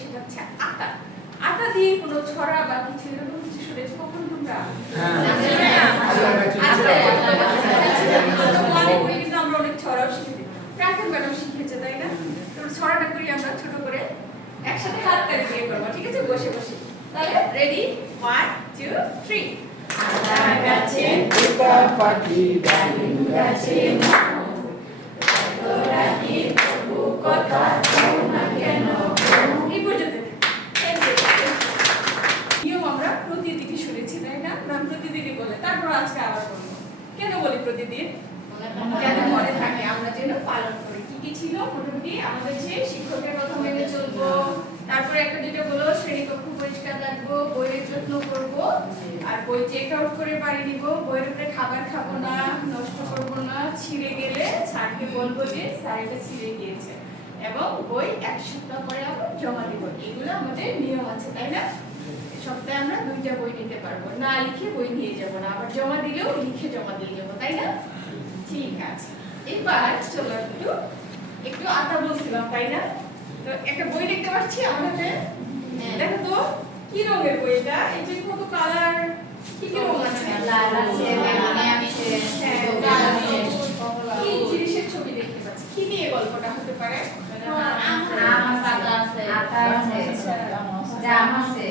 সেটা হচ্ছে আটা। আটা দিয়ে কোনো ছড়া বা কিছু এরকম কিছু শুনেছো কখন তোমরা? মনে করি কিন্তু আমরা অনেক ছড়াও শিখেছি, প্রাক্তন ম্যাডাম শিখিয়েছে তাই না? তো ছড়াটা করি আমরা ছোট করে, একসাথে হাত তালি দিয়ে করবো, ঠিক আছে? বসে বসে। তাহলে রেডি, 1 2 3। আটা গাছে টিকা পাখি ডালিম গাছে তোরা কি তবু কথা বল না কেন? এই পর্যন্ত নিয়ম আমরা প্রতিদিনই শুনেছি তাই না? নাম প্রতিদিনই বলে, তারপর আজকে আবার বলবো। কেন বলি প্রতিদিন? কেন মনে থাকে, আমরা যেন পালন করি। কি কি ছিল? প্রথমটি আমাদের যে শিক্ষকের কথা মেনে চলবো, তারপরে একটা যেটা বলো শ্রেণীকক্ষ পরিষ্কার রাখবো, বইয়ের যত্ন করবো, আর বই চেক আউট করে বাড়ি নিব, বইয়ের উপরে খাবার খাবো না, নষ্ট করবো না, ছিঁড়ে গেলে স্যারকে বলবো যে স্যার এটা ছিঁড়ে গিয়েছে, এবং বই এক সপ্তাহ পরে আবার জমা দিব। এগুলো আমাদের নিয়ম আছে তাই না? সপ্তাহে আমরা 2টা বই নিতে পারবো, না লিখে বই নিয়ে যাবো না, আবার জমা দিলেও লিখে জমা দিয়ে যাবো তাই না? ঠিক আছে, এবার চলো একটু আটা বলছিলাম তাই না? তো একটা বই দেখতে পাচ্ছি আমার হাতে, দেখো তো কি রঙের বই এটা? এই যে কত কালার, কি কি রং আছে? লাল আছে, বেগুনি আছে, লাল আছে, কি জিনিসের ছবি দেখতে পাচ্ছি? কি নিয়ে গল্পটা হতে পারে? আম পাতা আছে, আটা আছে, জাম আছে।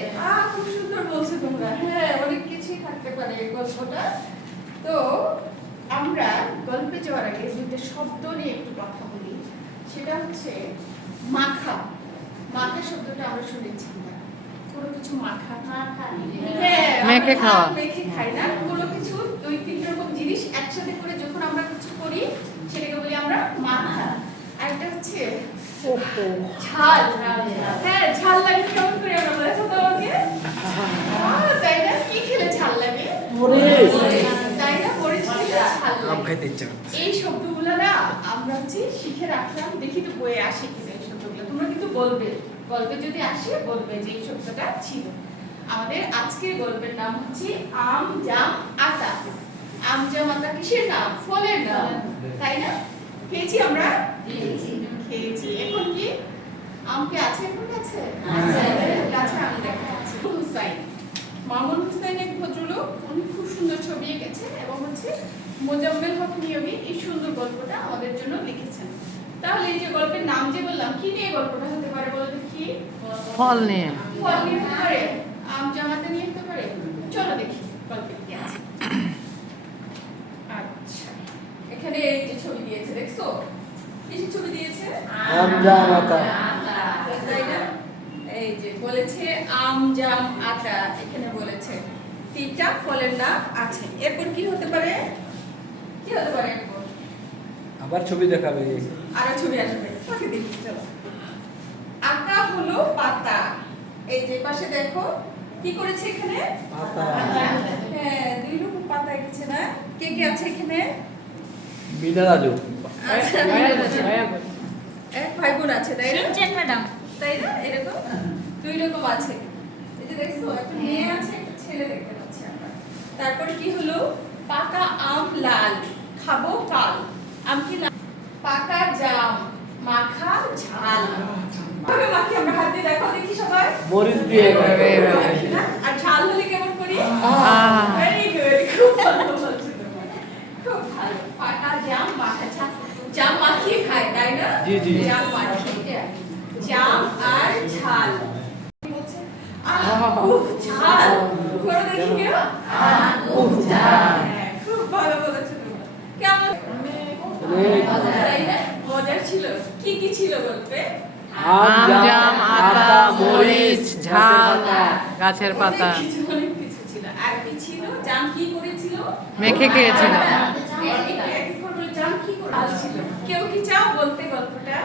খুব সুন্দর বলছো তোমরা। হ্যাঁ, অনেক কিছুই থাকতে পারে এই গল্পটা। তো আমরা গল্পে যাওয়ার আগে দুটো শব্দ নিয়ে একটু কথা বলি। সেটা হচ্ছে মাখা। মাখা শব্দটা আমরা শুনেছি না? কোনো কিছু মাখা, হ্যাঁ, মেখে খাওয়া, মেখে খাই না? কোনো কিছু 2-3 রকম জিনিস একসাথে করে যখন আমরা কিছু করি সেটাকে বলি আমরা মাখা। আর একটা হচ্ছে ঝাল। হ্যাঁ, ঝাল লাগে কেমন করে আমরা বলেছো তো আমাকে? তাই না? কি খেলে ঝাল লাগে? তাই না? মরিচ খেলে ঝাল লাগে। এই শব্দগুলো না আমরা হচ্ছে শিখে রাখলাম, দেখি তো বইয়ে আসে কিনা এই শব্দগুলো। তোমরা কিন্তু বলবে, গল্পে যদি আসে বলবে যে এই শব্দটা ছিল। আমাদের আজকের গল্পের নাম হচ্ছে আম জাম আটা। আম জাম আটা কিসের নাম? ফলের নাম তাই না? খেয়েছি আমরা? খেয়েছি। এখন কি আম কি আছে? এখন আছে গাছে আম দেখা যাচ্ছে। হুসাইন, মামুন হুসাইন এক ভদ্রলোক, উনি খুব সুন্দর ছবি এঁকেছেন এবং হচ্ছে মোজাম্মেল হক নিয়মী এই সুন্দর গল্পটা আমাদের জন্য লিখেছেন। তাহলে এই যে গল্পের নাম যে বললাম, কি নিয়ে গল্পটা হতে পারে বলতে? কি ফল নিয়ে। ফল নিয়ে হতে পারে, আম জামাতে নিয়ে হতে পারে। চলো দেখি গল্পে কি আছে। আচ্ছা, এখানে এই যে ছবি দিয়েছে দেখছো? কিসের ছবি দিয়েছে? আম জাম আটা। তাই না? এই যে বলেছে আম জাম আটা, এখানে বলেছে 3টা ফলের নাম আছে। এরপর কি হতে পারে? কি হতে পারে এরপর? আবার ছবি দেখাবে। আরো ছবি আসবে, ওকে দেখি চলো। আটা হলো পাতা। এই যে পাশে দেখো কি করেছে এখানে? পাতা। হ্যাঁ, 2 রকম পাতা এঁকেছে না? কে কে আছে এখানে? বিনা রাজু। আচ্ছা, এক ভাই বোন আছে তাই না? ম্যাডাম, তাই না? এরকম 2 রকম আছে। এই যে দেখছো একটা মেয়ে আছে, একটা ছেলে দেখতে পাচ্ছি আমরা। তারপরে কি হলো? পাকা আম লাল, খাবো কাল। আম কি লাল? পাকা জাম, মাখা ঝাল। ভাবে মাখি আমরা, হাত দিয়ে দেখো দেখি সবাই। মরিচ দিয়ে মাখি না? আর ঝাল হলে কেমন করি? ভেরি গুড, খুব ভালো বলছো তোমরা। খুব ভালো। পাকা জাম, মাখা ঝাল। জাম মাখিয়ে খায় তাই না? জি, জি। জাম মাখিয়ে, জাম আর ঝাল। ঝাল করে দেখি কেউ? ঝাল। খুব ভালো বলেছো তোমরা। কেমন? তাই না? মজার ছিল। কি কি ছিল গল্পে? আম জাম আটা মরিচ ঝাল গাছের পাতা অনেক কিছু ছিল। আর কি ছিল? জাম কি করেছিল? মেখে খেয়েছিল। জাম কি করে ছিল? কেউ কি চাও বলতে গল্পটা?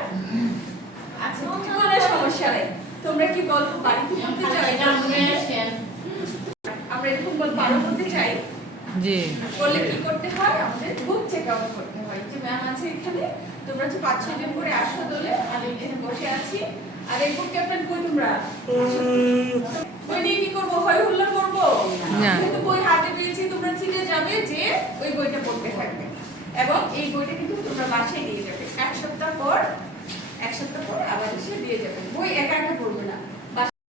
আচ্ছা, কোনো সমস্যা নেই। তোমরা কি গল্প বাড়িতে বলতে চাও? আমরা এরকম গল্প আরো বলতে চাই। জি, বললে কি করতে হয়? আমাদের বুক চেক আউট করতে হয়। যে ম্যাম আছে এখানে, তোমরা যে 5-6 জন করে আসো দলে, আমি এখানে বসে আছি। আর এই বুক ক্যাপ্টেন কই তোমরা? বই নিয়ে কি করবো? হয় হুল্লোড় করবো? না। কিন্তু বই হাতে পেয়েছি, তোমরা চিনে যাবে যে ওই বইটা পড়তে থাকবে, এবং এই বইটা কিন্তু তোমরা বাসায় দিয়ে যাবে। এক সপ্তাহ পর আবার এসে দিয়ে যাবে। বই একা একা